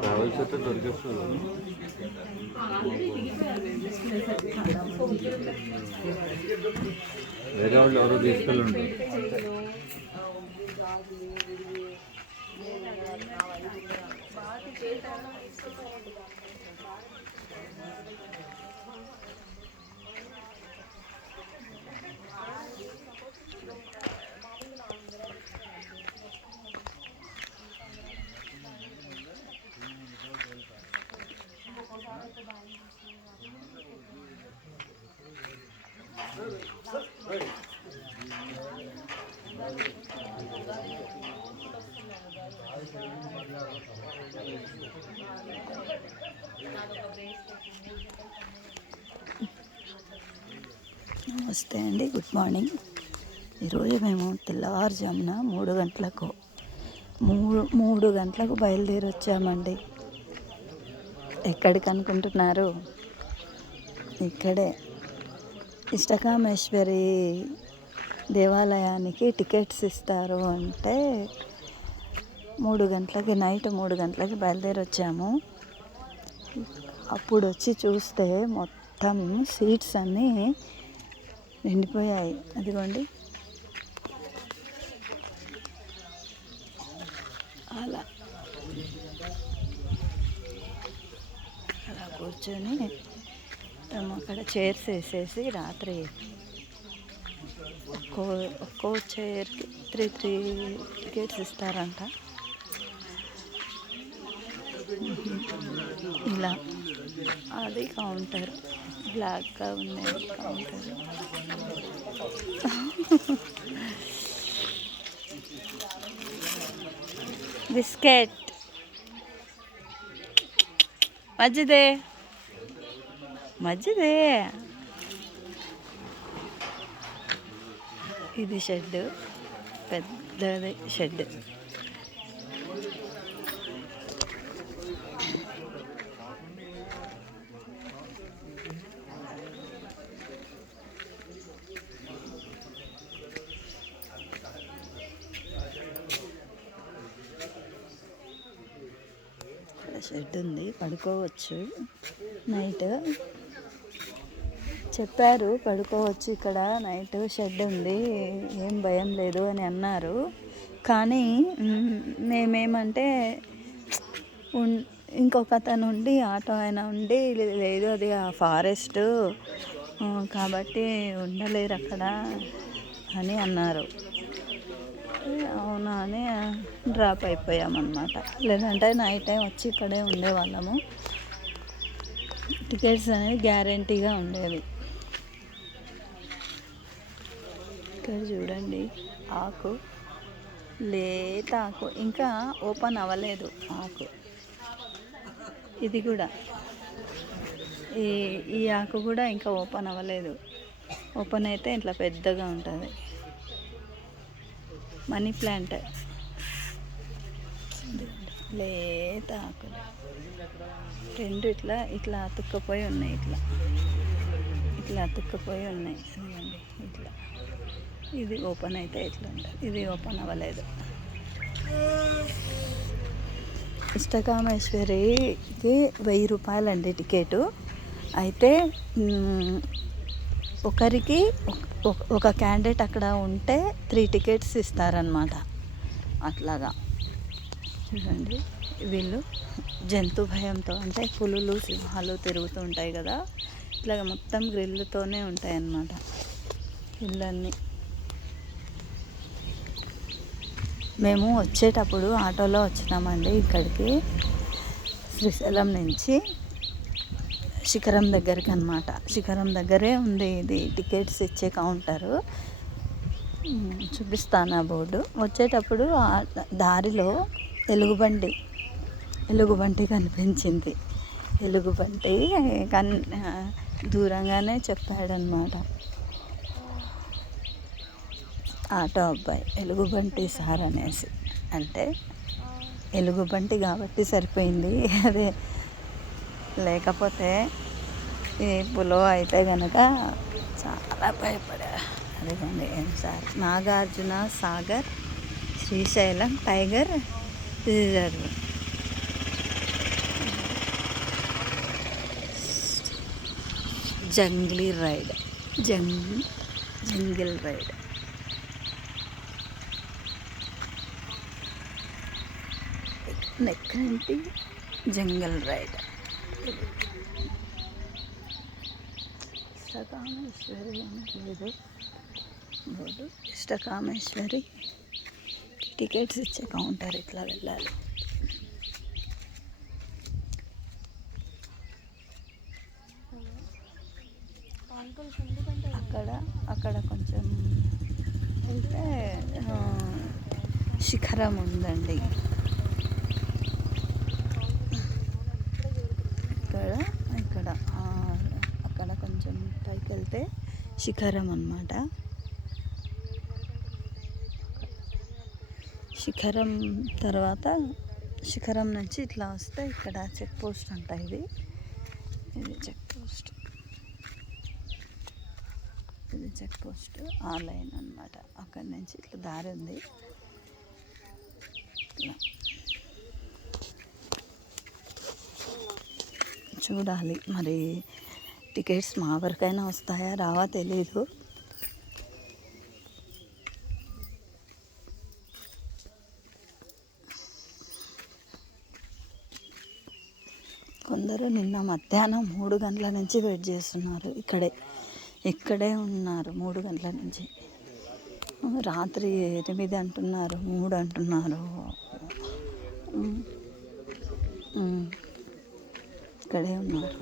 Travels అయితే దొరికేస్తుంది. వేరే వాళ్ళు ఎవరో తీసుకెళ్ళండి. నమస్తే అండి, గుడ్ మార్నింగ్. ఈరోజు మేము తెల్లవారుజామున 3 గంటలకు బయలుదేరి వచ్చామండి. ఎక్కడికి అనుకుంటున్నారు? ఇక్కడే ఇష్టకామేశ్వరి దేవాలయానికి టికెట్స్ ఇస్తారు అంటే 3 గంటలకి, నైట్ 3 గంటలకి బయలుదేరి వచ్చాము. అప్పుడు వచ్చి చూస్తే మొత్తం సీట్స్ అన్నీ నిండిపోయాయి. అదిగోండి, అలా కూర్చొని మేము అక్కడ చైర్స్ వేసేసి రాత్రి ఒక్కో చైర్కి 3 టికెట్స్ ఇస్తారంట. ఇలా అది కౌంటర్, బ్లాక్గా ఉండేది కౌంటర్. బిస్కెట్ మజ్జిదే ఇది షెడ్, పెద్దది షెడ్. షెడ్ ఉంది, పడుకోవచ్చు. నైట్ చెప్పారు పడుకోవచ్చు ఇక్కడ, నైట్ షెడ్ ఉంది, ఏం భయం లేదు అని అన్నారు. కానీ మేమేమంటే ఇంకొక అతను ఉండి, ఆటో ఆయన ఉండి, లేదు అది ఆ ఫారెస్ట్ కాబట్టి ఉండలేరు అక్కడ అని అన్నారు. అవునా అని డ్రాప్ అయిపోయామన్నమాట. లేదంటే నైట్ టైం వచ్చి ఇక్కడే ఉండేవాళ్ళము. టికెట్స్ అనేవి గ్యారంటీగా ఉండేవి. ఇక్కడ చూడండి, ఆకు, లేత ఆకు, ఇంకా ఓపెన్ అవ్వలేదు ఆకు. ఇది కూడా, ఈ ఆకు కూడా ఇంకా ఓపెన్ అవ్వలేదు. ఓపెన్ అయితే ఇట్లా పెద్దగా ఉంటుంది. మనీ ప్లాంట్, లేత ఆకులు 2 ఇట్లా అతుక్కపోయి ఉన్నాయి. ఇట్లా అతుక్కపోయి ఉన్నాయి. అదిగండి ఇట్లా. ఇది ఓపెన్ అయితే ఇట్లా ఉంటుంది. ఇది ఓపెన్ అవ్వలేదు. ఇష్టకామేశ్వరికి 1000 రూపాయలండి టికెటు. అయితే ఒకరికి ఒక క్యాండిడేట్ అక్కడ ఉంటే 3 టికెట్స్ ఇస్తారనమాట. అట్లాగా చూడండి, వీళ్ళు జంతు భయంతో, అంటే పులులు, సింహాలు తిరుగుతూ ఉంటాయి కదా, ఇట్లాగ మొత్తం గ్రిల్లుతోనే ఉంటాయి అన్నమాట ఇళ్ళన్నీ. మేము వచ్చేటప్పుడు ఆటోలో వచ్చినామండి ఇక్కడికి, శ్రీశైలం నుంచి శిఖరం దగ్గరికి అన్నమాట. శిఖరం దగ్గరే ఉంది ఇది టికెట్స్ ఇచ్చే కౌంటరు. చూపిస్తాను ఆ బోర్డు. వచ్చేటప్పుడు దారిలో ఎలుగుబంటి కనిపించింది. ఎలుగుబంటి దూరంగానే చెప్పాడనమాట ఆటో అబ్బాయి, ఎలుగుబంటి సార్ అనేసి. అంటే ఎలుగుబంటి కాబట్టి సరిపోయింది. అదే లేకపోతే ఈ పులో అయితే కనుక చాలా భయపడా. అదేకండి sir, Nagarjuna Sagar Srisailam tiger reserve. Jungle ride jungle ride. Nekkanti jungle ride. Ishtakameswari అని లేదు బోర్డు. ఇష్టకామేశ్వరి టికెట్స్ ఇచ్చే కౌంటర్, ఇట్లా వెళ్ళాలి. అక్కడ కొంచెం అయితే శిఖరం ఉందండి. ఇక్కడ అక్కడ కొంచెం పైకి వెళ్తే శిఖరం అన్నమాట. శిఖరం తర్వాత శిఖరం నుంచి ఇట్లా వస్తే ఇక్కడ చెక్ పోస్ట్ అంట. ఇది చెక్ పోస్ట్, ఇది చెక్ పోస్ట్ ఆ లైన్ అన్నమాట. అక్కడి నుంచి ఇట్లా దారి ఉంది. ఇట్లా చూడాలి మరి టికెట్స్ మా వరకైనా వస్తాయా రావా తెలీదు. కొందరు నిన్న మధ్యాహ్నం 3 గంటల నుంచి వెయిట్ చేస్తున్నారు. ఇక్కడే ఉన్నారు 3 గంటల నుంచి. రాత్రి 8 అంటున్నారు, 3 అంటున్నారు. ఇక్కడే ఉన్నారు.